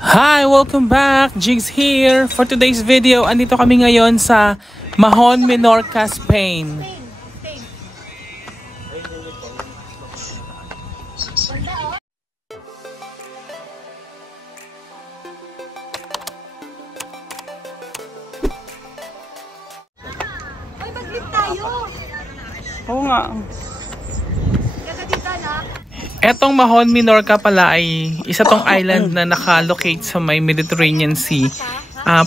Hi! Welcome back! Jigs here! For today's video, andito kami ngayon sa Mahon, Menorca, Spain. Ay, mag-lift tayo! Oo nga. Gagalitan na. Etong Mahon, Menorca pala ay isa tong island na naka-locate sa may Mediterranean Sea.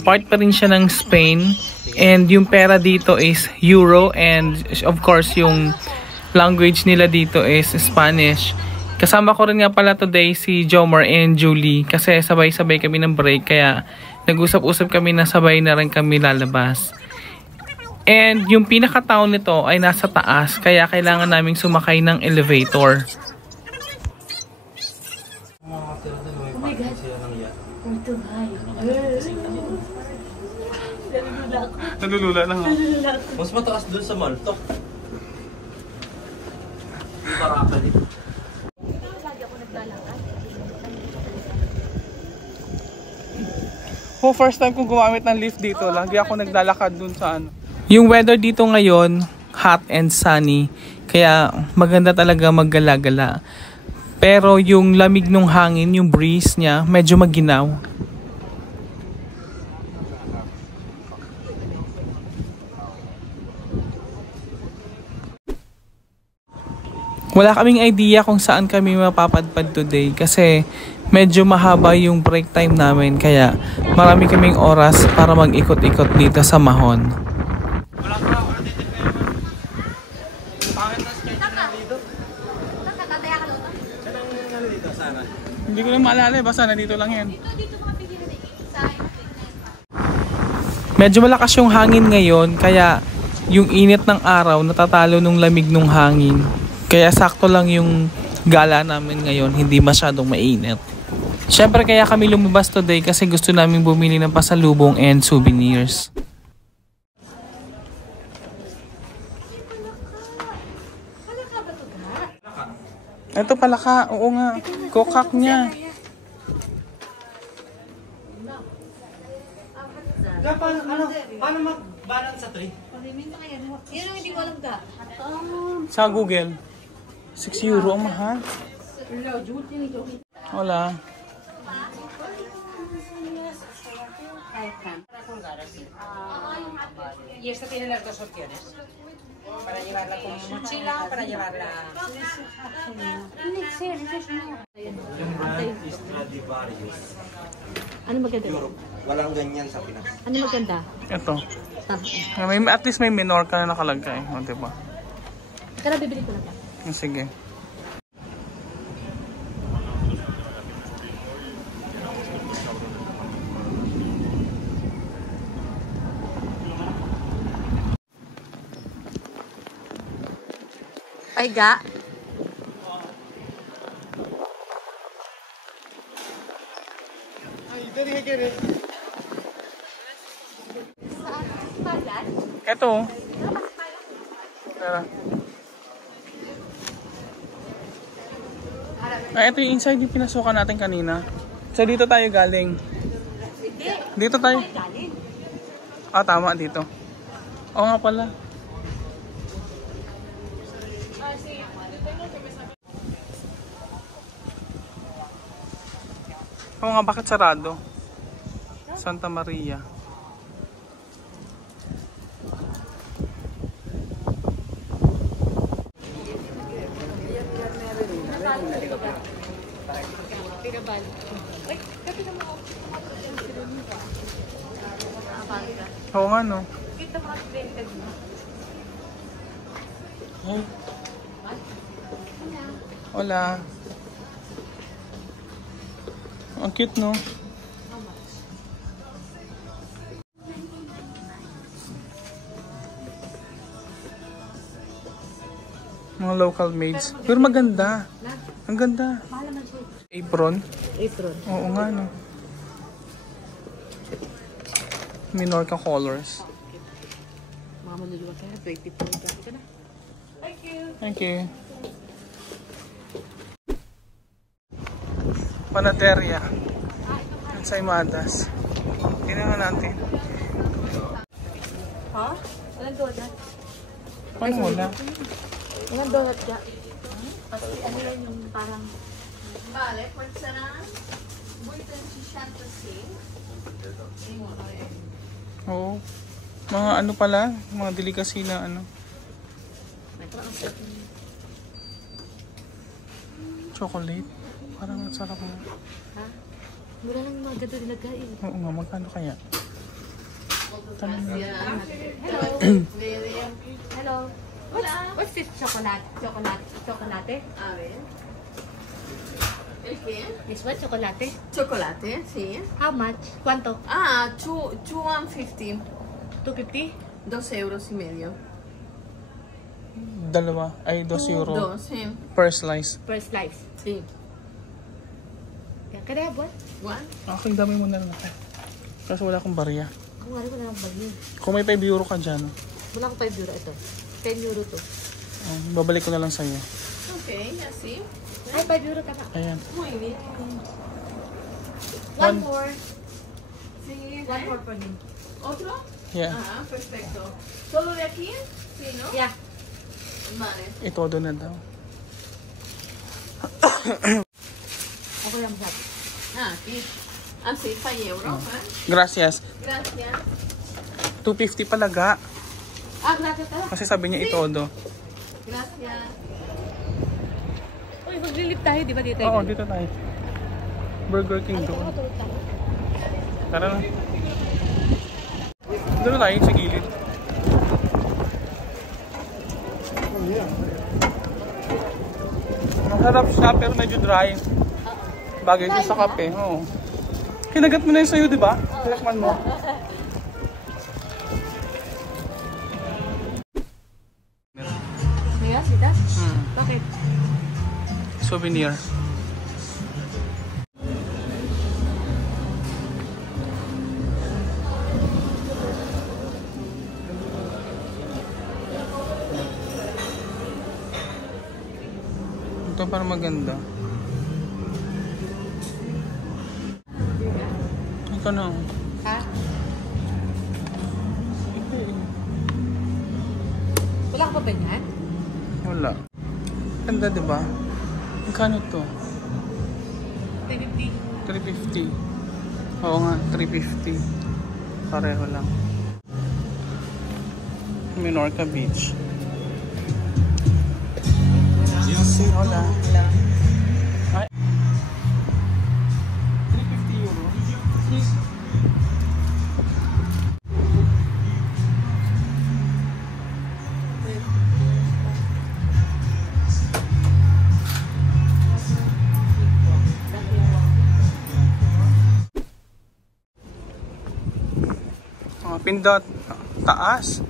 Part pa rin siya ng Spain. And yung pera dito is Euro. And of course, yung language nila dito is Spanish. Kasama ko rin nga pala today si Jomar and Julie. Kasi sabay-sabay kami ng break. Kaya nag-usap-usap kami na sabay na rin kami lalabas. And yung pinaka-town nito ay nasa taas. Kaya kailangan naming sumakay ng elevator. Oh my God. Ito nga. Nalulula lang ako. Mas mataas dun sa Malta. Yung Baraka dito. Lagi ako naglalakad. Oh, first time kong gumamit ng lift dito. Lagi ako naglalakad dun sa ano. Yung weather dito ngayon, hot and sunny. Kaya maganda talaga maggala-gala. Pero yung lamig ng hangin, yung breeze niya, medyo maginaw. Wala kaming idea kung saan kami mapapadpad today kasi medyo mahaba yung break time namin kaya marami kaming oras para mag-ikot-ikot dito sa Mahon. Hindi ko lang maalala, basta nandito lang yan. Dito mga bigyan na inside. Medyo malakas yung hangin ngayon, kaya yung init ng araw natatalo nung lamig ng hangin. Kaya sakto lang yung gala namin ngayon, hindi masyadong mainit. Syempre kaya kami lumabas today kasi gusto namin bumili ng pasalubong and souvenirs. Palaka ba ito ga? Ito pala ka, oo nga, kokak niya. Paano mag-balance sa tree? Yan ang hindi ko alam ga. Sa Google, 6 euro ang mahal. Wala. Y esta tiene las dos opciones. Para llevarla como mochila o para llevarla... Yung brand is Stradivarius. Ano maganda? Europe. Walang ganyan sa Pinas. Ano maganda? Ito. At least may Menorca na nakalagay. O, diba? Tara, bibili ko na ba? Sige. Ay ga. Ito. Tara. Ito yung inside yung pinasukan natin kanina. So dito tayo galing. Dito tayo. Tama dito. Oo nga pala. Oo nga, bakit sarado? Santa Maria. Oo nga, no? Hola. Ang cute, no? Mga local maids. Pero maganda. Ang ganda. Apron. Apron. Oo nga, no? Menorca colors. Mga manuluwag kaya, 24. Ito na. Thank you. Thank you. Panaderia. Ensaimadas. Tingnan natin. Ha? Walang donut. Ano wala? Walang donut ka. Kasi ano lang yung parang... Vale, pues serán bulletin 66. Oo. Mga ano pala, mga delicacy na ano. Chocolate. Parang ang sarap mo. Ha? Mura lang yung mga ganito nilagay. Oo nga, magkano kaya? Tanong nga. Hello. What's this chocolate? Chocolate? A ver. ¿El qué? This one, chocolate. Chocolate, sí. How much? ¿Cuánto? Ah, 2.50. 250? 2 euros y medio. Dalawa. Ay, 2 euro. 2, sí. Per slice. Per slice. Sí. Can I have one? One. Okay, dami mo na lang ako. Kasi wala akong barya. Ako nga rin wala akong bagyo. Kung may 5 euro ka dyan, Wala akong 5 euro ito. 10 euro to. babalik ko na lang sa'yo. Ok, así. Ay, 5 euro tama. Ayan. Muy bien. One more. Sí. One more for me. ¿Otro? Yeah. Ah, perfecto. ¿Todo de aquí? Sí, ¿no? Yeah. Vale. Itodo na daw. Ako lang sabi. Ah, aquí. Ah, sí, 5 euros. Gracias. Gracias. 250 palaga. Ah, grabe ka. Kasi sabi niya itodo. Gracias. Uy, maglilip tayo, di ba dito? Oo, dito tayo. Burger King doon. Tara na. Doon tayo sa gilid. Masarap siya pero medyo dry. Bagay ko sa kape. Oo. Kinagat mo na yun sa'yo, di ba? Tinakman mo. Kaya, sita? Bakit? Souvenir. Ito parang maganda. Ito na. Ha? Wala ka pa ba yan? Wala. Ganda, di ba? Magkano to? 350. 350. Oo nga, 350. Pareho lang. Minorca Beach. Hola. Ay. 350 euro. Pindot taas.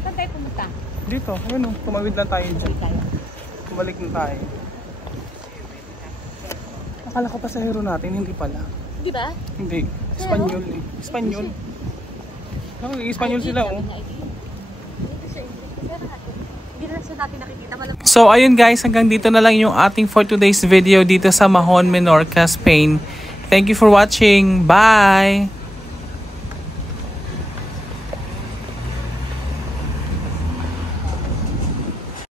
Saan tayo pumunta? Dito, ayun o, tumawid lang tayo dyan. Bumalik na tayo. Akala ko pasahero natin, hindi pala. Di ba? Hindi, Espanyol eh. Espanyol. Espanyol sila oh. Hindi na sa natin nakikita. So ayun guys, hanggang dito na lang yung ating for today's video dito sa Mahon, Menorca, Spain. Thank you for watching. Bye!